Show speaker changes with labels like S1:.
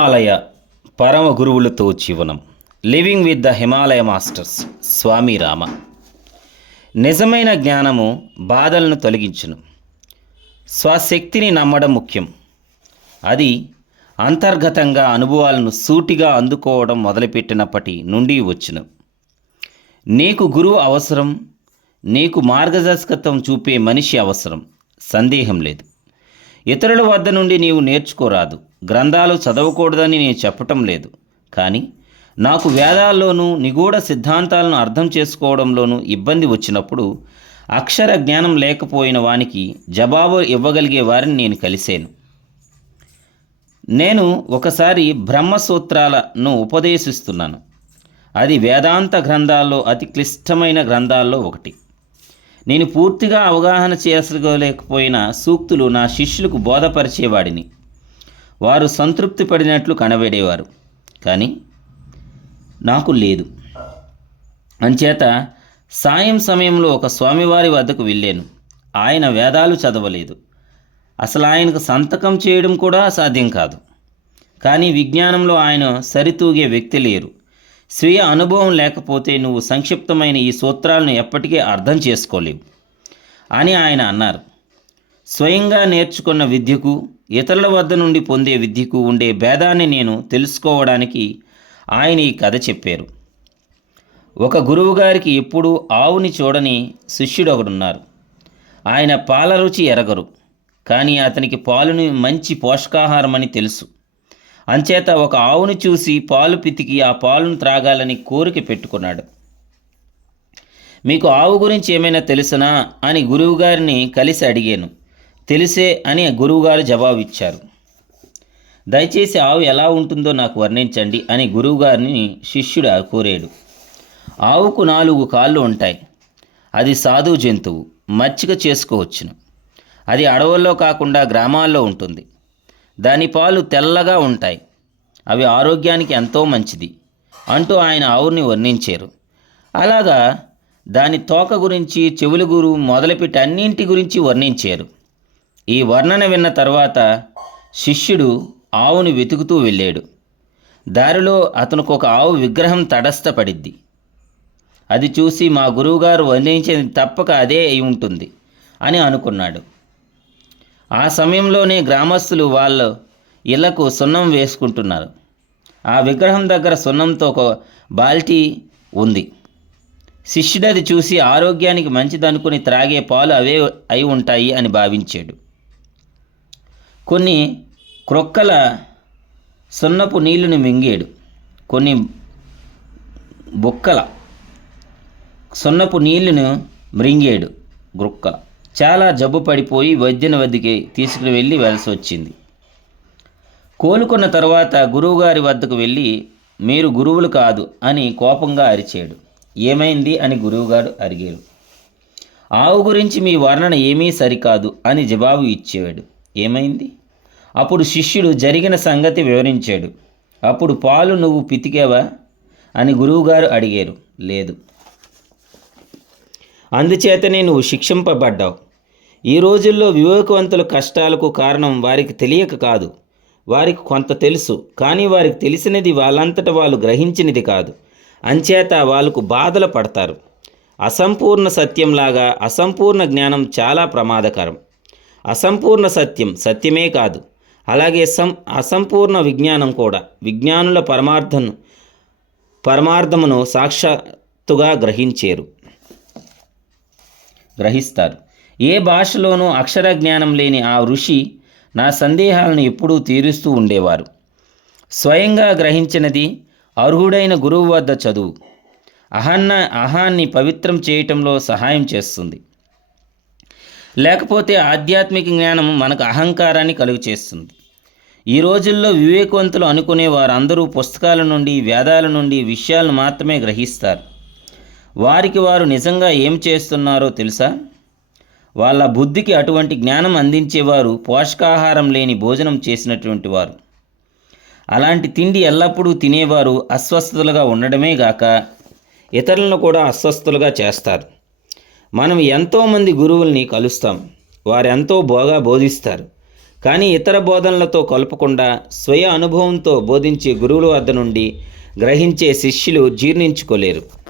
S1: హిమాలయ పరమ గురువులతో జీవనం. Living with the Himalaya masters Swami Rama. నిజమైన జ్ఞానము బాధలను తొలగించును. స్వశక్తిని నమ్మడం ముఖ్యం. అది అంతర్గతంగా అనుభవాలను సూటిగా అందుకోవడం మొదలుపెట్టినప్పటి నుండి వచ్చును. నీకు గురువు అవసరం నీకు మార్గదర్శకత్వం చూపే మనిషి అవసరం సందేహం లేదు. ఇతరుల వద్ద నుండి నీవు నేర్చుకోరాదు. గ్రంథాలు చదవకూడదని నేను చెప్పటం లేదు. కానీ నాకు వేదాల్లోనూ నిగూఢ సిద్ధాంతాలను అర్థం చేసుకోవడంలోనూ ఇబ్బంది వచ్చినప్పుడు అక్షర జ్ఞానం లేకపోయిన వానికి జవాబు ఇవ్వగలిగే వారిని నేను కలిశాను. నేను ఒకసారి బ్రహ్మసూత్రాలను ఉపదేశిస్తున్నాను. అది వేదాంత గ్రంథాల్లో అతి క్లిష్టమైన గ్రంథాల్లో ఒకటి. నేను పూర్తిగా అవగాహన చేసుకోలేకపోయిన సూక్తులు నా శిష్యులకు బోధపరిచేవాడిని. వారు సంతృప్తి పడినట్లు కనబడేవారు. కానీ నాకు లేదు. అంచేత సాయం సమయంలో ఒక స్వామివారి వద్దకు వెళ్ళాను. ఆయన వేదాలు చదవలేదు. అసలు ఆయనకు సంతకం చేయడం కూడా సాధ్యం కాదు. కానీ విజ్ఞానంలో ఆయన సరితూగే వ్యక్తి లేరు. స్వీయ అనుభవం లేకపోతే నువ్వు సంక్షిప్తమైన ఈ సూత్రాలను ఎప్పటికీ అర్థం చేసుకోలేవు అని ఆయన అన్నారు. స్వయంగా నేర్చుకున్న విద్యకు ఇతరుల వద్ద నుండి పొందే విద్యకు ఉండే భేదాన్ని నేను తెలుసుకోవడానికి ఆయన ఈ కథ చెప్పారు. ఒక గురువుగారికి ఎప్పుడూ ఆవుని చూడని శిష్యుడు ఒకడున్నారు ఆయన పాల రుచి ఎరగరు కానీ అతనికి పాలుని మంచి పోషకాహారమని తెలుసు. అంచేత ఒక ఆవును చూసి పాలు పితికి ఆ పాలును త్రాగాలని కోరిక పెట్టుకున్నాడు. మీకు ఆవు గురించి ఏమైనా తెలుసునా? అని గురువుగారిని కలిసి అడిగాను. తెలిసే అని గురువుగారు జవాబు ఇచ్చారు దయచేసి ఆవు ఎలా ఉంటుందో నాకు వర్ణించండి అని గురువుగారిని శిష్యుడు కోరాడు. ఆవుకు నాలుగు కాళ్ళు ఉంటాయి. అది సాధు జంతువు. మచ్చిక చేసుకోవచ్చును. అది అడవుల్లో కాకుండా గ్రామాల్లో ఉంటుంది. దాని పాలు తెల్లగా ఉంటాయి. అవి ఆరోగ్యానికి ఎంతో మంచిది అంటూ ఆయన ఆవుని వర్ణించారు. అలాగా దాని తోక గురించి చెవుల గురు మొదలుపెట్టి అన్నింటి గురించి వర్ణించారు. ఈ వర్ణన విన్న తర్వాత శిష్యుడు ఆవుని వెతుకుతూ వెళ్ళాడు. దారిలో అతనికి ఒక ఆవు విగ్రహం తటస్థపడిద్ది. అది చూసి మా గురువుగారు వర్ణించేది తప్పక అదే అయి ఉంటుంది అని అనుకున్నాడు. ఆ సమయంలోనే గ్రామస్తులు వాళ్ళ ఇళ్ళకు సున్నం వేసుకుంటున్నారు. ఆ విగ్రహం దగ్గర సున్నంతో ఒక బాల్టీ ఉంది. శిష్యుడు అది చూసి ఆరోగ్యానికి మంచిదనుకుని త్రాగే పాలు అవే అయి ఉంటాయి అని భావించాడు. కొన్ని క్రొక్కల సున్నపు నీళ్ళను మింగాడు. కొన్ని బొక్కల సున్నపు నీళ్ళను మృంగాడు గ్రొక్కల. చాలా జబ్బు పడిపోయి వైద్యుని వద్దకి తీసుకుని వెళ్ళి వెలసి వచ్చింది. కోలుకున్న తర్వాత గురువుగారి వద్దకు వెళ్ళి మీరు గురువులు కాదు అని కోపంగా అరిచాడు. ఏమైంది? అని గురువుగారు అరిగారు ఆవు గురించి మీ వర్ణన ఏమీ సరికాదు అని జవాబు ఇచ్చేవాడు. ఏమైంది? అప్పుడు శిష్యుడు జరిగిన సంగతి వివరించాడు. అప్పుడు పాలు నువ్వు పితికావా? అని గురువుగారు అడిగారు. లేదు. అందుచేతనే నువ్వు శిక్షింపబడ్డావు. ఈ రోజుల్లో వివేకవంతుల కష్టాలకు కారణం వారికి తెలియక కాదు. వారికి కొంత తెలుసు కానీ వారికి తెలిసినది వాళ్ళంతట వాళ్ళు గ్రహించినది కాదు. అంచేత వాళ్ళకు బాధలు పడతారు. అసంపూర్ణ సత్యంలాగా అసంపూర్ణ జ్ఞానం చాలా ప్రమాదకరం. అసంపూర్ణ సత్యం సత్యమే కాదు. అలాగే సం అసంపూర్ణ విజ్ఞానం కూడా విజ్ఞానుల పరమార్థను పరమార్థమును సాక్షాత్తుగా గ్రహించేరు గ్రహిస్తారు. ఏ భాషలోనూ అక్షర జ్ఞానం లేని ఆ ఋషి నా సందేహాలను ఎప్పుడూ తీరుస్తూ ఉండేవారు. స్వయంగా గ్రహించినది అర్హుడైన గురువు వద్ద చదువు. అహన్న అహాన్ని పవిత్రం చేయటంలో సహాయం చేస్తుంది. లేకపోతే ఆధ్యాత్మిక జ్ఞానం మనకు అహంకారాన్ని కలుగు చేస్తుంది ఈ రోజుల్లో వివేకవంతులు అనుకునే వారందరూ పుస్తకాల నుండి వేదాల నుండి విషయాలను మాత్రమే గ్రహిస్తారు. వారికి వారు నిజంగా ఏం చేస్తున్నారో తెలుసా? వాళ్ళ బుద్ధికి అటువంటి జ్ఞానం అందించేవారు పోషకాహారం లేని భోజనం చేసినటువంటి వారు. అలాంటి తిండి ఎల్లప్పుడూ తినేవారు అస్వస్థతలుగా ఉండడమే గాక ఇతరులను కూడా అస్వస్థలుగా చేస్తారు. మనం ఎంతోమంది గురువుల్ని కలుస్తాం. వారెంతో బాగా బోధిస్తారు. కానీ ఇతర బోధనలతో కలుపకుండా స్వయ అనుభవంతో బోధించే గురువుల వద్ద నుండి గ్రహించే శిష్యులు జీర్ణించుకోలేరు.